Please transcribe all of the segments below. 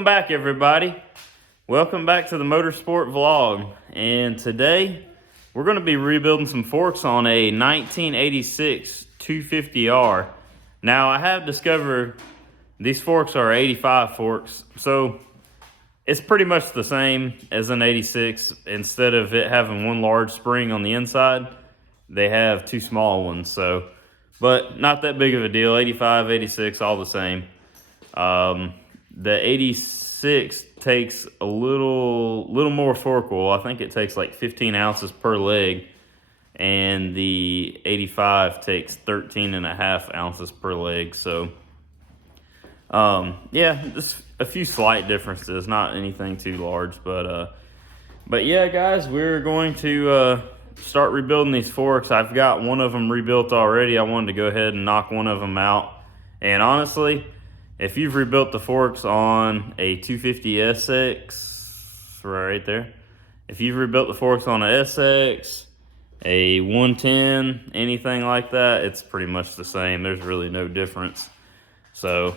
Welcome back, everybody. Welcome back to the Motorsport Vlog. And today we're going to be rebuilding some forks on a 1986 250R. Now, I have discovered these forks are 85 forks, so it's pretty much the same as an 86. Instead of it having one large spring on the inside, they have two small ones. But not that big of a deal. 85, 86, all the same. The 86 takes a little more fork oil. I think it takes like 15 ounces per leg, and the 85 takes 13.5 ounces per leg. So yeah, just a few slight differences, not anything too large, but yeah, guys, we're going to start rebuilding these forks. I've got one of them rebuilt already. I wanted to go ahead and knock one of them out. And honestly, if you've rebuilt the forks on a 250 SX, right there, if you've rebuilt the forks on a SX, a 110, anything like that, it's pretty much the same. There's really no difference. So,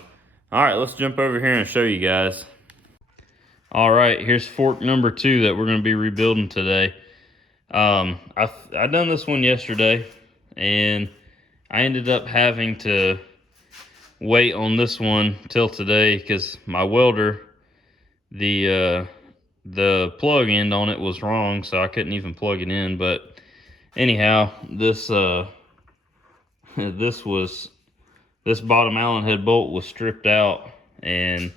all right, let's jump over here and show you guys. All right, here's fork number 2 that we're going to be rebuilding today. I done this one yesterday, and I ended up having to wait on this one till today because my welder, the plug end on it was wrong, so I couldn't even plug it in. But anyhow, this bottom Allen head bolt was stripped out, and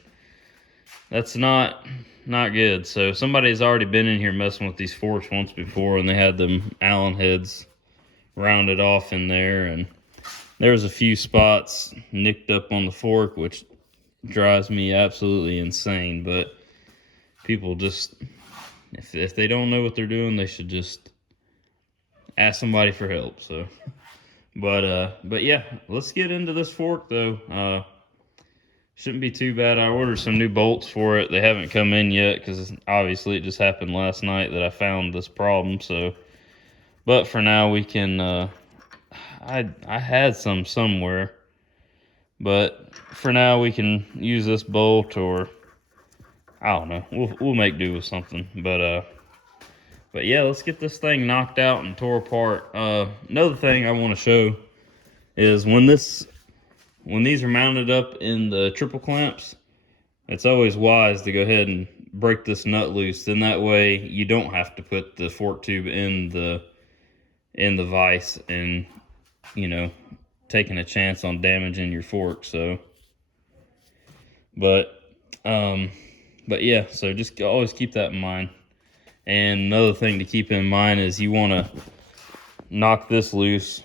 that's not good. So somebody's already been in here messing with these forks once before, and they had them Allen heads rounded off in there, and there was a few spots nicked up on the fork, which drives me absolutely insane. But people just, if they don't know what they're doing, they should just ask somebody for help. So, but yeah, let's get into this fork though. Shouldn't be too bad. I ordered some new bolts for it. They haven't come in yet because obviously it just happened last night that I found this problem. So, but for now we can. I had some somewhere, but for now we can use this bolt, or I don't know. We'll make do with something. But yeah, let's get this thing knocked out and tore apart. Another thing I want to show is when these are mounted up in the triple clamps, it's always wise to go ahead and break this nut loose. Then that way you don't have to put the fork tube in the vise and, you know, taking a chance on damaging your fork. So, but yeah, so just always keep that in mind. And another thing to keep in mind is you want to knock this loose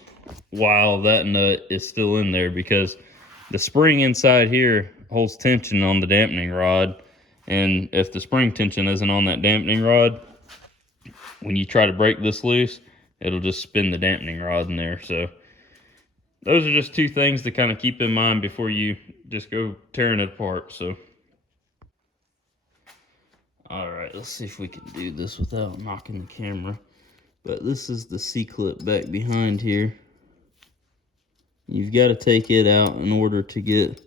while that nut is still in there, because the spring inside here holds tension on the dampening rod, and if the spring tension isn't on that dampening rod, when you try to break this loose, it'll just spin the dampening rod in there. So those are just two things to kind of keep in mind before you just go tearing it apart. So, all right, let's see if we can do this without knocking the camera. But this is the C-clip back behind here. You've got to take it out in order to get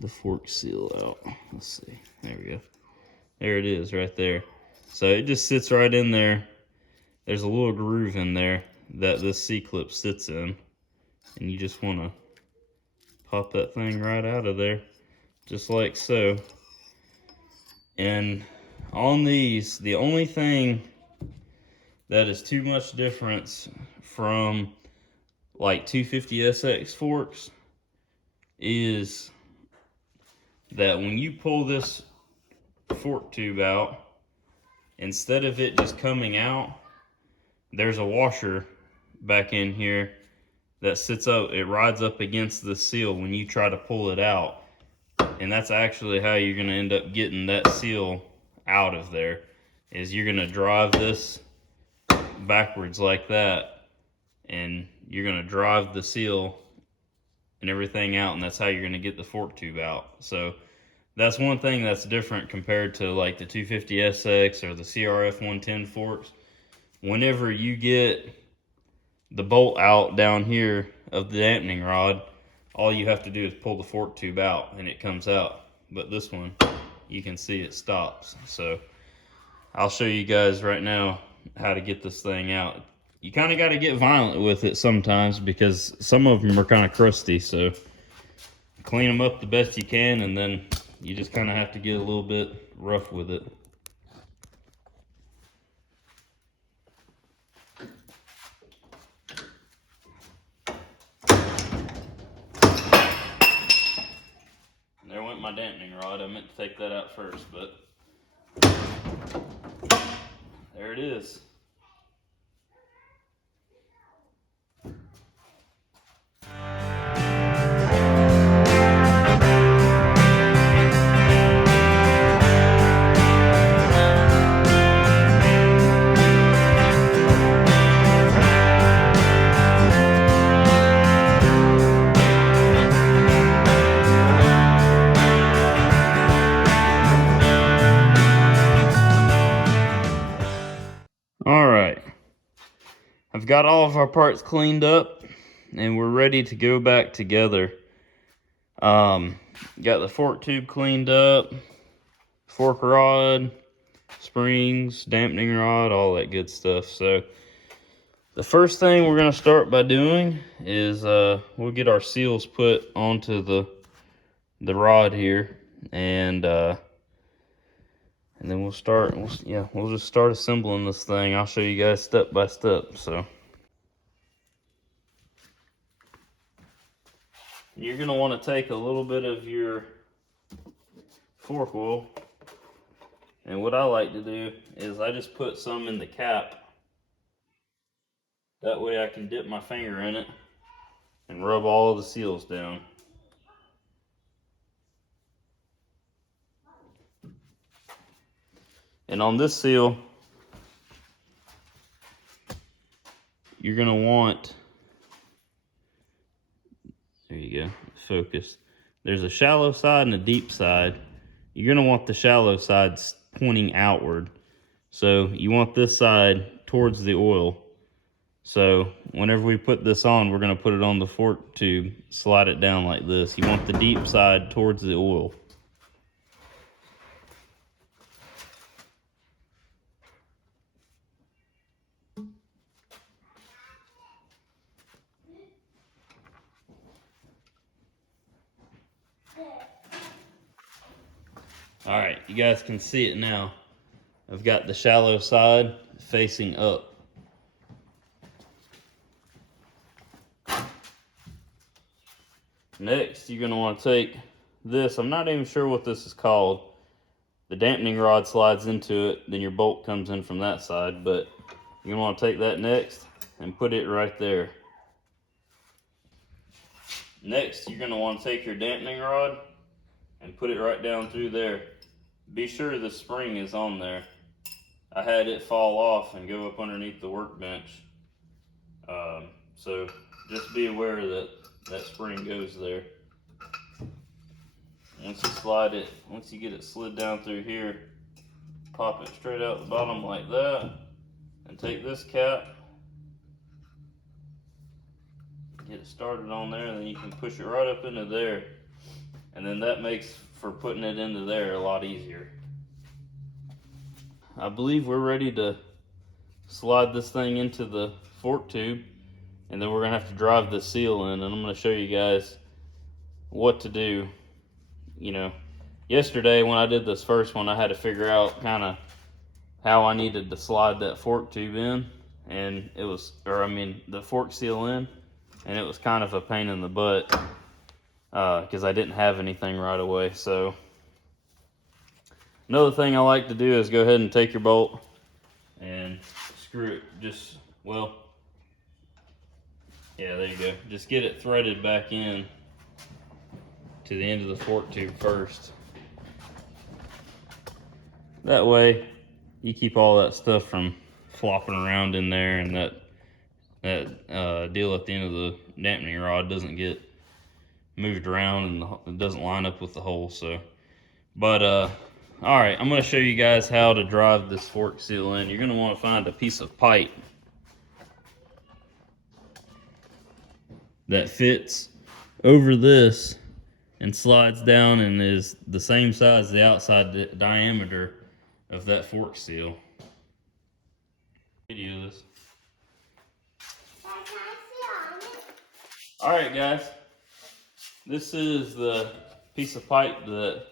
the fork seal out. Let's see. There we go. There it is right there. So it just sits right in there. There's a little groove in there that this C-clip sits in, and you just want to pop that thing right out of there, just like so. And on these, the only thing that is too much difference from like 250 SX forks is that when you pull this fork tube out, instead of it just coming out, there's a washer back in here that sits up, it rides up against the seal when you try to pull it out. And that's actually how you're going to end up getting that seal out of there, is you're going to drive this backwards like that, and you're going to drive the seal and everything out, and that's how you're going to get the fork tube out. So that's one thing that's different compared to like the 250 SX or the CRF 110 forks. Whenever you get the bolt out down here of the dampening rod, all you have to do is pull the fork tube out and it comes out. but this one, you can see it stops. So I'll show you guys right now how to get this thing out. You kind of got to get violent with it sometimes because some of them are kind of crusty, so clean them up the best you can, and then you just kind of have to get a little bit rough with it. There went my dampening rod. I meant to take that out first, but there it is. Alright, I've got all of our parts cleaned up and we're ready to go back together. Got the fork tube cleaned up, fork rod, springs, dampening rod, all that good stuff. So the first thing we're going to start by doing is we'll get our seals put onto the rod here, and then we'll just start assembling this thing. I'll show you guys step by step. So you're going to want to take a little bit of your fork oil, and what I like to do is I just put some in the cap. That way I can dip my finger in it and rub all the seals down. And on this seal, you're going to want, there you go, focus. There's a shallow side and a deep side. You're going to want the shallow side pointing outward. So you want this side towards the oil. So whenever we put this on, we're going to put it on the fork tube, slide it down like this. You want the deep side towards the oil. All right, you guys can see it now. I've got the shallow side facing up. Next, you're going to want to take this. I'm not even sure what this is called. The dampening rod slides into it, then your bolt comes in from that side, but you're going to want to take that next and put it right there. Next, you're going to want to take your dampening rod and put it right down through there. Be sure the spring is on there. I had it fall off and go up underneath the workbench. So just be aware that that spring goes there. Once you get it slid down through here, pop it straight out the bottom like that, and take this cap, get it started on there, and then you can push it right up into there, and then that makes for putting it into there a lot easier. I believe we're ready to slide this thing into the fork tube, and then we're gonna have to drive the seal in, and I'm gonna show you guys what to do. You know, yesterday when I did this first one, I had to figure out kind of how I needed to slide that fork tube in, and the fork seal in, and it was kind of a pain in the butt because I didn't have anything right away. So another thing I like to do is go ahead and take your bolt and screw it there you go. Just get it threaded back in to the end of the fork tube first. That way you keep all that stuff from flopping around in there, and that deal at the end of the dampening rod doesn't get moved around and it doesn't line up with the hole. So, but all right, I'm going to show you guys how to drive this fork seal in. You're going to want to find a piece of pipe that fits over this and slides down and is the same size as the outside diameter of that fork seal. Video this. Alright guys, this is the piece of pipe that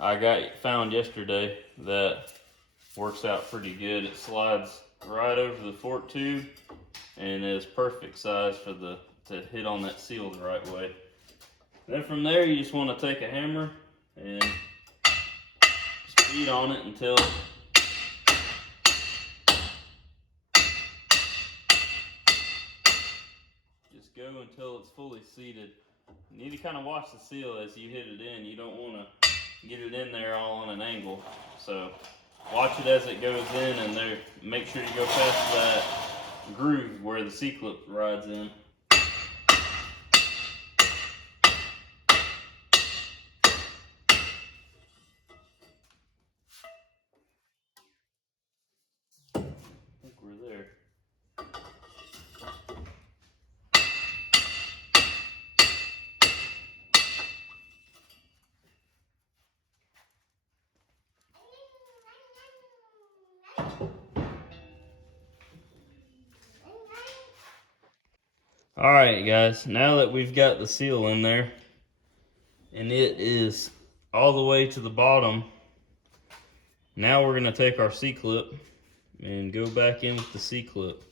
I found yesterday that works out pretty good. It slides right over the fork tube and is perfect size for to hit on that seal the right way. Then from there you just want to take a hammer and just beat on it until it's fully seated. You need to kind of watch the seal as you hit it in. You don't want to get it in there all on an angle. So watch it as it goes in, and there, make sure you go past that groove where the C-clip rides in. I think we're there. Alright guys, now that we've got the seal in there and it is all the way to the bottom, now we're going to take our C-clip and go back in with the C-clip.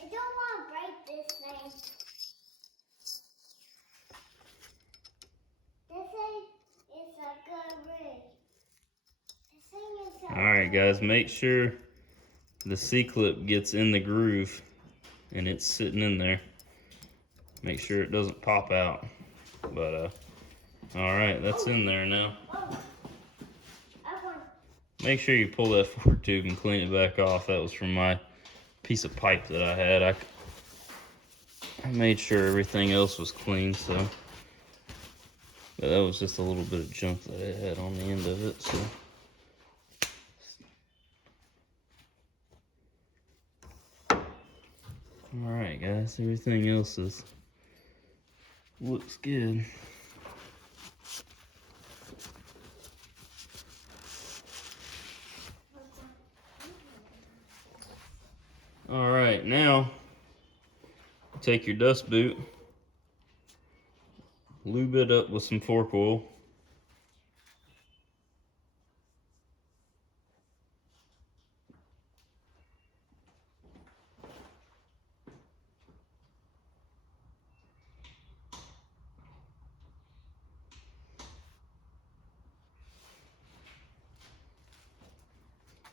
I don't want to break this thing. This thing is a good rig. Alright guys, make sure the C-clip gets in the groove and it's sitting in there. Make sure it doesn't pop out. But alright, that's in there now. Make sure you pull that fork tube and clean it back off. That was from my piece of pipe that I had. I made sure everything else was clean, so. But that was just a little bit of junk that it had on the end of it, so. Alright guys, everything else looks good. Alright, now take your dust boot, lube it up with some fork oil.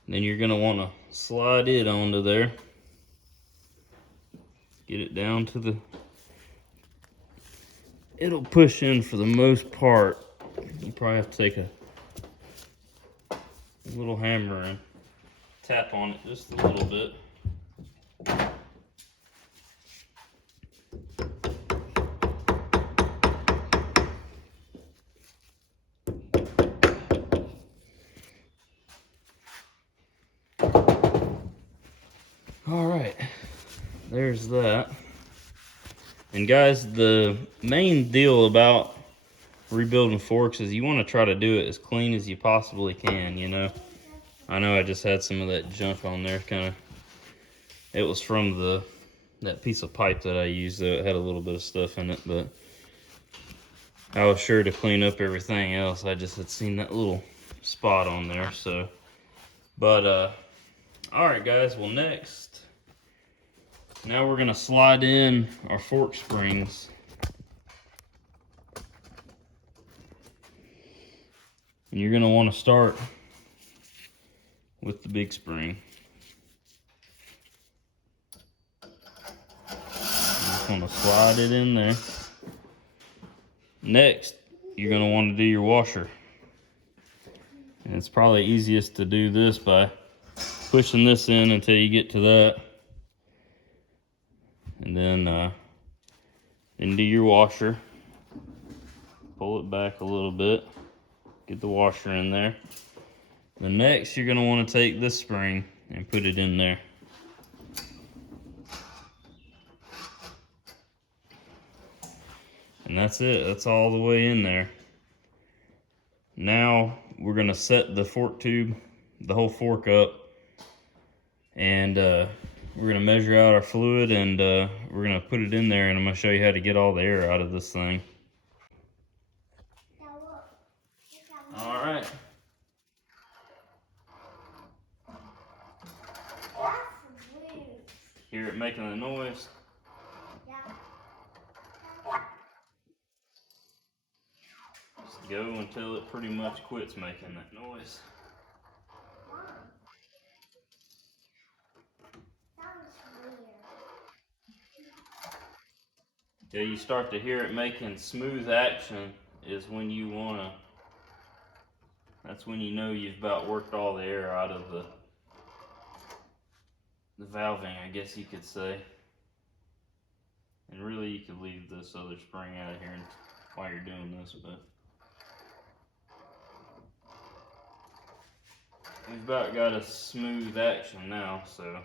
Then you're going to want to slide it onto there. Get it down to the... It'll push in for the most part. You probably have to take a little hammer and tap on it just a little bit. Alright, there's that. And guys, the main deal about rebuilding forks is you want to try to do it as clean as you possibly can, you know. I know I just had some of that junk on there, it was from that piece of pipe that I used, though it had a little bit of stuff in it, but I was sure to clean up everything else. I just had seen that little spot on there, so. But, alright guys, well next, now we're gonna slide in our fork springs. And you're gonna wanna start with the big spring. Just wanna slide it in there. Next, you're gonna wanna do your washer. And it's probably easiest to do this by pushing this in until you get to that. And then do your washer. Pull it back a little bit. Get the washer in there. The next, you're going to want to take this spring and put it in there. And that's it. That's all the way in there. Now we're gonna set the fork tube, the whole fork up, and we're gonna measure out our fluid, and we're gonna put it in there, and I'm gonna show you how to get all the air out of this thing. All right. Hear it making a noise? Just go until it pretty much quits making that noise. Till you start to hear it making smooth action is when you wanna, that's when you know you've about worked all the air out of the valving, I guess you could say. And really you could leave this other spring out of here while you're doing this, but we've about got a smooth action now, so.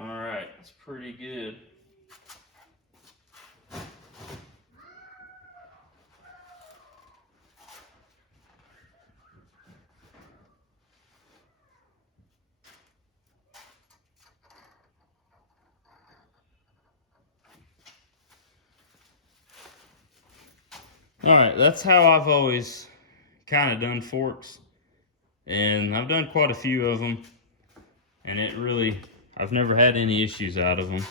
Alright, that's pretty good. Alright, that's how I've always kind of done forks. And I've done quite a few of them. And it really, I've never had any issues out of them.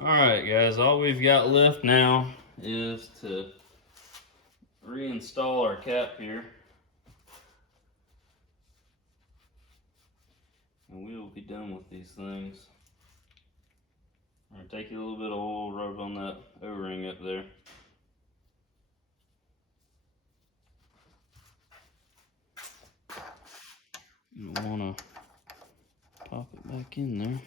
Alright guys, all we've got left now is to reinstall our cap here. And we will be done with these things. I'm going to take a little bit of oil, rub on that O-ring up there. You want to pop it back in there.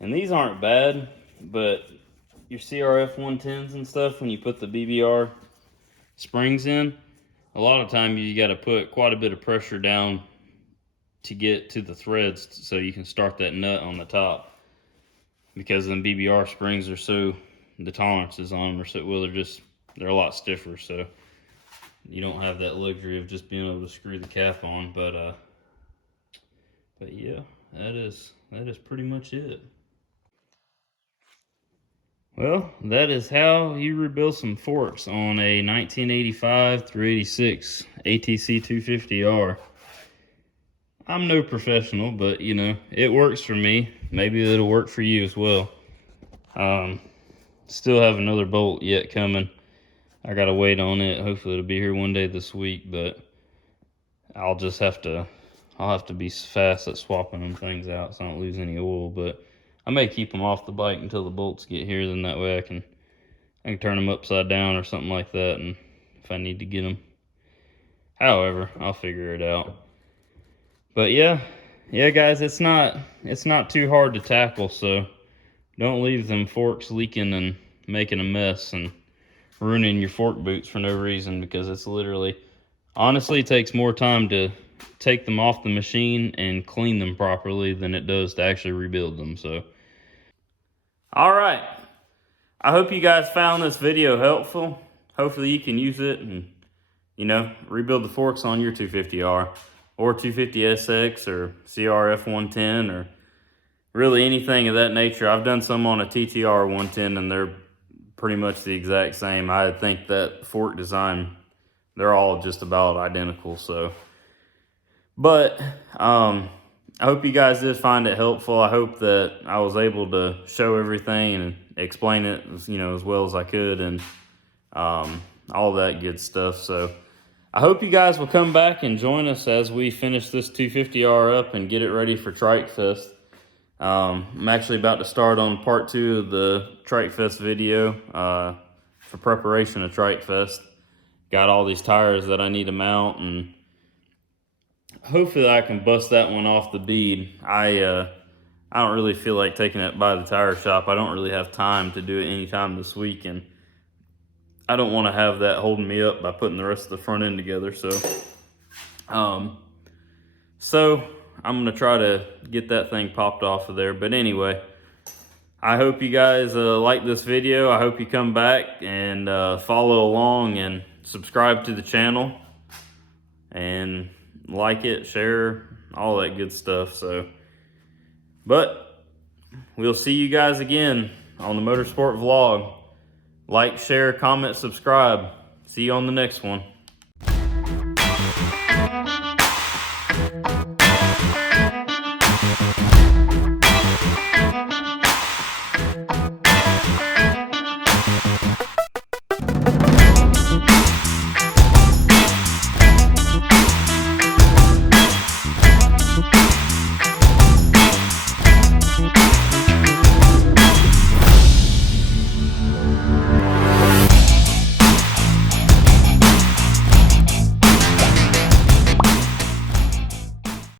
And these aren't bad, but your CRF 110s and stuff, when you put the BBR springs in, a lot of times you got to put quite a bit of pressure down to get to the threads so you can start that nut on the top. Because them BBR springs are so, the tolerances on them are so, well, they're a lot stiffer, so you don't have that luxury of just being able to screw the cap on. But yeah, that is pretty much it. Well, that is how you rebuild some forks on a 1985 through 86 atc250r. I'm no professional, but you know, it works for me. Maybe it'll work for you as well. Still have another bolt yet coming. I gotta wait on it. Hopefully it'll be here one day this week, but I'll have to be fast at swapping them things out so I don't lose any oil. But I may keep them off the bike until the bolts get here, then that way I can turn them upside down or something like that, and if I need to get them. However, I'll figure it out. But yeah guys, it's not too hard to tackle, so don't leave them forks leaking and making a mess and ruining your fork boots for no reason, because it's literally, honestly, it takes more time to take them off the machine and clean them properly than it does to actually rebuild them. So all right, I hope you guys found this video helpful. Hopefully you can use it and, you know, rebuild the forks on your 250R or 250SX or CRF 110 or really anything of that nature. I've done some on a TTR 110 and they're pretty much the exact same. I think that fork design, they're all just about identical. So, but I hope you guys did find it helpful. I hope that I was able to show everything and explain it, you know, as well as I could, and all that good stuff. So I hope you guys will come back and join us as we finish this 250R up and get it ready for Trikefest. I'm actually about to start on part 2 of the Trikefest video. for preparation of Trikefest. Got all these tires that I need to mount, and hopefully I can bust that one off the bead. I don't really feel like taking it by the tire shop. I don't really have time to do it anytime this week, and I don't want to have that holding me up by putting the rest of the front end together. So I'm gonna try to get that thing popped off of there. But anyway, I hope you guys like this video. I hope you come back and follow along and subscribe to the channel and like it, share, all that good stuff. But we'll see you guys again on the Motorsport Vlog. Like, share, comment, subscribe. See you on the next one.